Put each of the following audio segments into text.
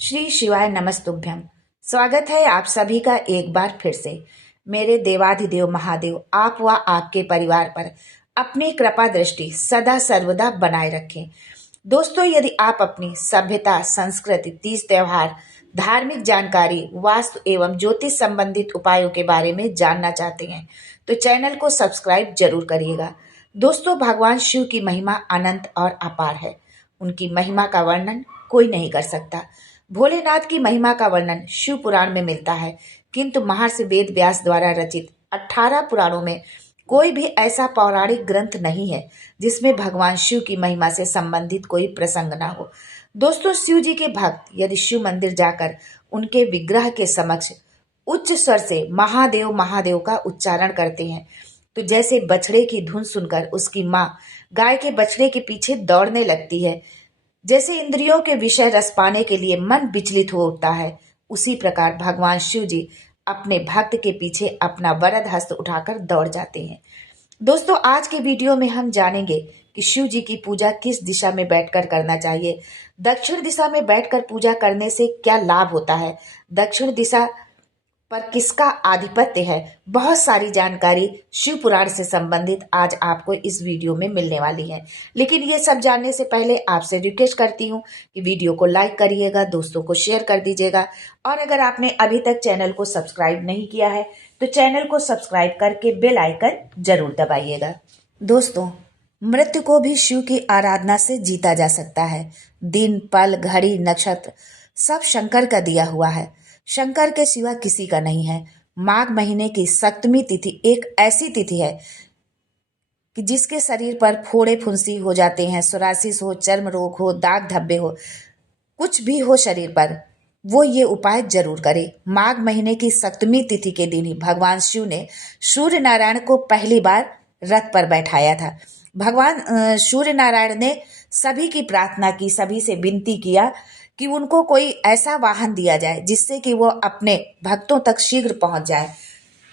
श्री शिवाय नमस्तुभ्यम। स्वागत है आप सभी का एक बार फिर से। मेरे देवाधिदेव महादेव आप व आपके परिवार पर अपनी कृपा दृष्टि सदा सर्वदा बनाए रखें। दोस्तों, यदि आप अपनी सभ्यता, संस्कृति, तीज त्योहार, धार्मिक जानकारी, वास्तु एवं ज्योतिष संबंधित उपायों के बारे में जानना चाहते हैं तो चैनल को सब्सक्राइब जरूर करिएगा। दोस्तों, भगवान शिव की महिमा अनंत और अपार है। उनकी महिमा का वर्णन कोई नहीं कर सकता। भोलेनाथ की महिमा का वर्णन शिव पुराण में मिलता है, किंतु महर्षि वेद व्यास द्वारा रचित 18 पुराणों में कोई भी ऐसा पौराणिक ग्रंथ नहीं है जिसमें भगवान शिव की महिमा से संबंधित कोई प्रसंग ना हो। दोस्तों, शिव जी के भक्त यदि शिव मंदिर जाकर उनके विग्रह के समक्ष उच्च स्वर से महादेव महादेव का उच्चारण करते हैं तो जैसे बछड़े की धुन सुनकर उसकी माँ गाय के बछड़े के पीछे दौड़ने लगती है, जैसे इंद्रियों के विषय रस पाने के लिए मन विचलित हो उठता है, उसी प्रकार भगवान शिव जी अपने भक्त के पीछे अपना वरद हस्त उठाकर दौड़ जाते हैं। दोस्तों, आज के वीडियो में हम जानेंगे कि शिव जी की पूजा किस दिशा में बैठकर करना चाहिए। दक्षिण दिशा में बैठकर पूजा करने से क्या लाभ होता है, दक्षिण दिशा पर किसका आधिपत्य है, बहुत सारी जानकारी शिव पुराण से संबंधित आज आपको इस वीडियो में मिलने वाली है। लेकिन ये सब जानने से पहले आपसे रिक्वेस्ट करती हूँ कि वीडियो को लाइक करिएगा, दोस्तों को शेयर कर दीजिएगा, और अगर आपने अभी तक चैनल को सब्सक्राइब नहीं किया है तो चैनल को सब्सक्राइब करके बेल आइकन जरूर दबाइएगा। दोस्तों, मृत्यु को भी शिव की आराधना से जीता जा सकता है। दिन, पल, घड़ी, नक्षत्र सब शंकर का दिया हुआ है। शंकर के सिवा किसी का नहीं है। माघ महीने की सप्तमी तिथि एक ऐसी तिथि है कि जिसके शरीर पर फोड़े फुंसी हो जाते हैं, सोरासिस हो, चर्म रोग हो, दाग धब्बे हो, कुछ भी हो शरीर पर, वो ये उपाय जरूर करे। माघ महीने की सप्तमी तिथि के दिन ही भगवान शिव ने सूर्य नारायण को पहली बार रथ पर बैठाया था। भगवान सूर्य नारायण ने सभी की प्रार्थना की, सभी से विनती किया कि उनको कोई ऐसा वाहन दिया जाए जिससे कि वो अपने भक्तों तक शीघ्र पहुंच जाए।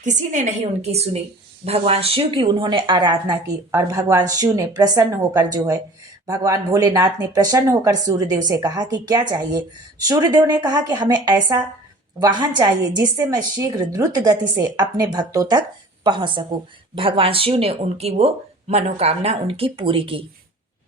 किसी ने नहीं उनकी सुनी। भगवान शिव की उन्होंने आराधना की और भगवान शिव ने प्रसन्न होकर भगवान भोलेनाथ ने प्रसन्न होकर सूर्यदेव से कहा कि क्या चाहिए। सूर्यदेव ने कहा कि हमें ऐसा वाहन चाहिए जिससे मैं शीघ्र द्रुत गति से अपने भक्तों तक पहुंच सकूं। भगवान शिव ने उनकी वो मनोकामना उनकी पूरी की।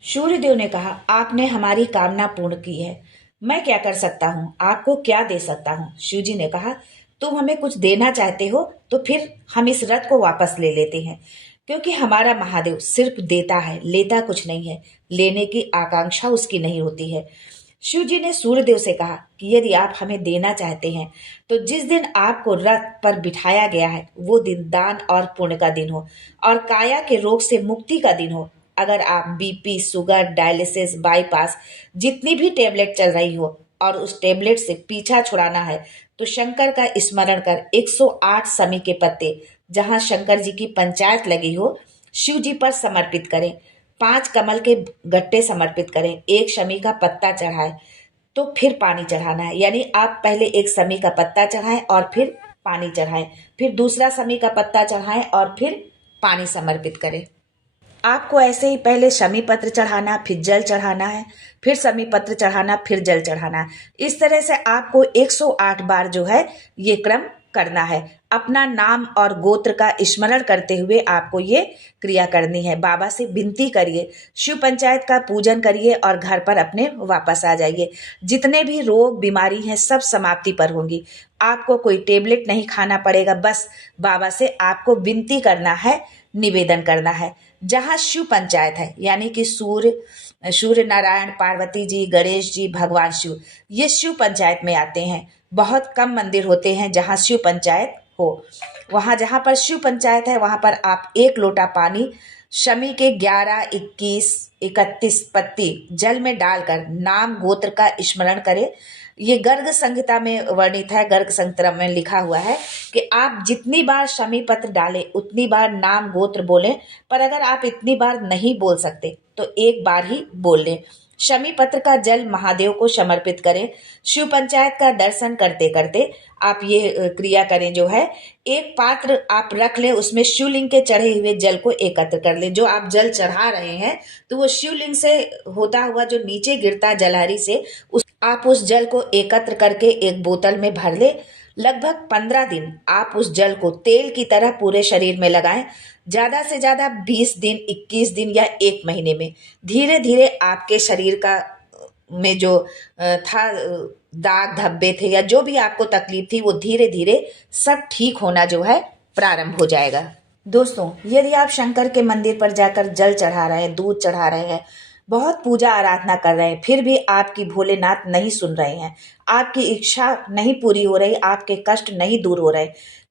सूर्यदेव ने कहा, आपने हमारी कामना पूर्ण की है, मैं क्या कर सकता हूँ, आपको क्या दे सकता हूँ। शिव जी ने कहा, तुम हमें कुछ देना चाहते हो तो फिर हम इस रथ को वापस ले लेते हैं, क्योंकि हमारा महादेव सिर्फ देता है, लेता कुछ नहीं है, लेने की आकांक्षा उसकी नहीं होती है। शिव जी ने सूर्यदेव से कहा कि यदि आप हमें देना चाहते हैं तो जिस दिन आपको रथ पर बिठाया गया है वो दिन दान और पुण्य का दिन हो और काया के रोग से मुक्ति का दिन हो। अगर आप बीपी, शुगर, डायलिसिस, बाईपास, जितनी भी टेबलेट चल रही हो और उस टेबलेट से पीछा छुड़ाना है तो शंकर का स्मरण कर 108 शमी के पत्ते जहां शंकर जी की पंचायत लगी हो शिव जी पर समर्पित करें। 5 कमल के गट्टे समर्पित करें, 1 शमी का पत्ता चढ़ाएं तो फिर पानी चढ़ाना है। यानी आप पहले 1 शमी का पत्ता चढ़ाएं और फिर पानी चढ़ाएं, फिर दूसरा शमी का पत्ता चढ़ाएं और फिर पानी समर्पित करें। आपको ऐसे ही पहले शमी पत्र चढ़ाना, फिर जल चढ़ाना है, फिर शमी पत्र चढ़ाना, फिर जल चढ़ाना है। इस तरह से आपको 108 बार जो है ये क्रम करना है। अपना नाम और गोत्र का स्मरण करते हुए आपको ये क्रिया करनी है। बाबा से विनती करिए, शिव पंचायत का पूजन करिए और घर पर अपने वापस आ जाइए। जितने भी रोग बीमारी हैं सब समाप्ति पर होंगी। आपको कोई टेबलेट नहीं खाना पड़ेगा, बस बाबा से आपको विनती करना है, निवेदन करना है। जहाँ शिव पंचायत है यानी कि सूर्य नारायण, पार्वती जी, गणेश जी, भगवान शिव, ये शिव पंचायत में आते हैं। बहुत कम मंदिर होते हैं जहाँ शिव पंचायत हो। वहाँ जहाँ पर शिव पंचायत है वहाँ पर आप 1 लोटा पानी शमी के 11, 21, 31 पत्ती जल में डालकर नाम गोत्र का स्मरण करें। ये गर्ग संहिता में वर्णित है, गर्ग संहिता में लिखा हुआ है कि आप जितनी बार शमी पत्र डालें उतनी बार नाम गोत्र बोलें, पर अगर आप इतनी बार नहीं बोल सकते तो 1 बार ही बोल लें। शमी पत्र का जल महादेव को समर्पित करें। शिव पंचायत का दर्शन करते करते आप ये क्रिया करें। जो है एक पात्र आप रख लें, उसमें शिवलिंग के चढ़े हुए जल को एकत्र कर लें। जो आप जल चढ़ा रहे हैं तो वो शिवलिंग से होता हुआ जो नीचे गिरता जलहरी से आप उस जल को एकत्र करके एक बोतल में भर ले। लगभग 15 दिन आप उस जल को तेल की तरह पूरे शरीर में लगाएं। ज्यादा से ज्यादा 20 दिन, 21 दिन या 1 महीने में धीरे धीरे आपके शरीर का में जो था दाग धब्बे थे या जो भी आपको तकलीफ थी वो धीरे धीरे सब ठीक होना जो है प्रारंभ हो जाएगा। दोस्तों, यदि आप शंकर के मंदिर पर जाकर जल चढ़ा रहे हैं, दूध चढ़ा रहे हैं, बहुत पूजा आराधना कर रहे हैं, फिर भी आपकी भोलेनाथ नहीं सुन रहे हैं, आपकी इच्छा नहीं पूरी हो रही, आपके कष्ट नहीं दूर हो रहे,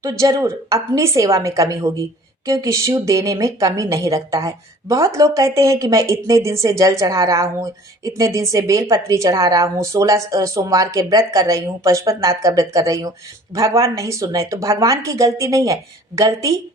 तो जरूर अपनी सेवा में कमी होगी, क्योंकि शिव देने में कमी नहीं रखता है। बहुत लोग कहते हैं कि मैं इतने दिन से जल चढ़ा रहा हूँ, इतने दिन से बेलपत्री चढ़ा रहा हूँ, 16 सोमवार के व्रत कर रही हूँ, पशुपतिनाथ का व्रत कर रही हूँ, भगवान नहीं सुन रहे। तो भगवान की गलती नहीं है, गलती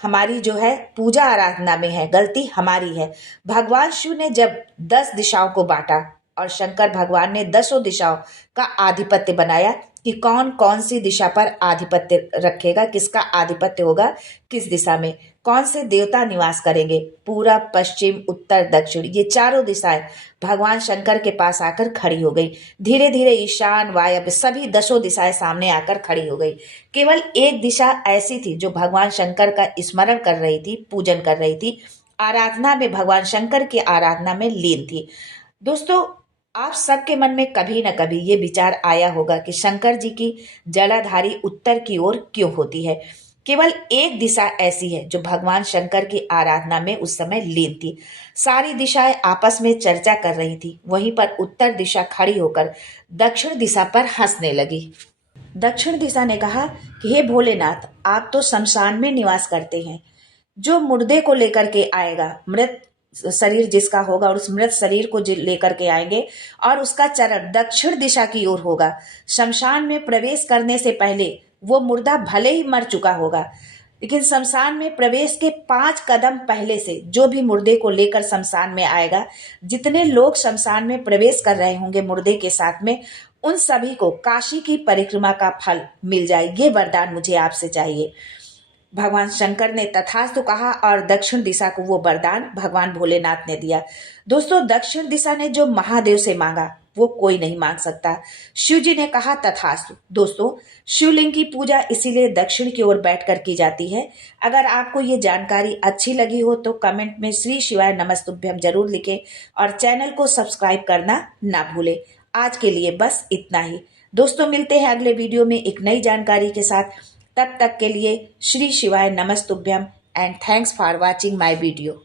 हमारी जो है पूजा आराधना में है, गलती हमारी है। भगवान शिव ने जब 10 दिशाओं को बांटा और शंकर भगवान ने 10 दिशाओं का आधिपत्य बनाया कि कौन कौन सी दिशा पर आधिपत्य रखेगा, किसका आधिपत्य होगा, किस दिशा में कौन से देवता निवास करेंगे। पूरब, पश्चिम, उत्तर, दक्षिण, ये चारों दिशाएं भगवान शंकर के पास आकर खड़ी हो गई। धीरे धीरे ईशान, वायव्य, सभी 10 दिशाएं सामने आकर खड़ी हो गई। केवल एक दिशा ऐसी थी जो भगवान शंकर का स्मरण कर रही थी, पूजन कर रही थी, आराधना में, भगवान शंकर की आराधना में लीन थी। दोस्तों, आप सबके मन में कभी न कभी ये विचार आया होगा कि शंकर जी की जलाधारी उत्तर की ओर क्यों होती है। केवल एक दिशा ऐसी है जो भगवान शंकर की आराधना में उस समय लीन थी। सारी दिशाएं आपस में चर्चा कर रही थी। वहीं पर उत्तर दिशा खड़ी होकर दक्षिण दिशा पर हंसने लगी। दक्षिण दिशा ने कहा कि हे भोलेनाथ, आप तो शमशान में निवास करते हैं। जो मुर्दे को लेकर के आएगा, मृत शरीर जिसका होगा, और उस मृत शरीर को लेकर के आएंगे और उसका चरण दक्षिण दिशा की ओर होगा। शमशान में प्रवेश करने से पहले वो मुर्दा भले ही मर चुका होगा, लेकिन शमशान में प्रवेश के 5 कदम पहले से जो भी मुर्दे को लेकर शमशान में आएगा, जितने लोग शमशान में प्रवेश कर रहे होंगे मुर्दे के साथ में, उन सभी को काशी की परिक्रमा का फल मिल जाए। ये वरदान मुझे आपसे चाहिए। भगवान शंकर ने तथास्तु कहा और दक्षिण दिशा को वो वरदान भगवान भोलेनाथ ने दिया। दोस्तों, दक्षिण दिशा ने जो महादेव से मांगा वो कोई नहीं मांग सकता। शिव जी ने कहा तथास्तु। दोस्तों, शिवलिंग की पूजा इसीलिए दक्षिण की ओर बैठकर की जाती है। अगर आपको ये जानकारी अच्छी लगी हो तो कमेंट में श्री शिवाय नमस्तुभ्यम जरूर लिखें और चैनल को सब्सक्राइब करना ना भूलें। आज के लिए बस इतना ही। दोस्तों, मिलते हैं अगले वीडियो में एक नई जानकारी के साथ। तब तक के लिए श्री शिवाय नमस्तुभ्यम and thanks for watching my video.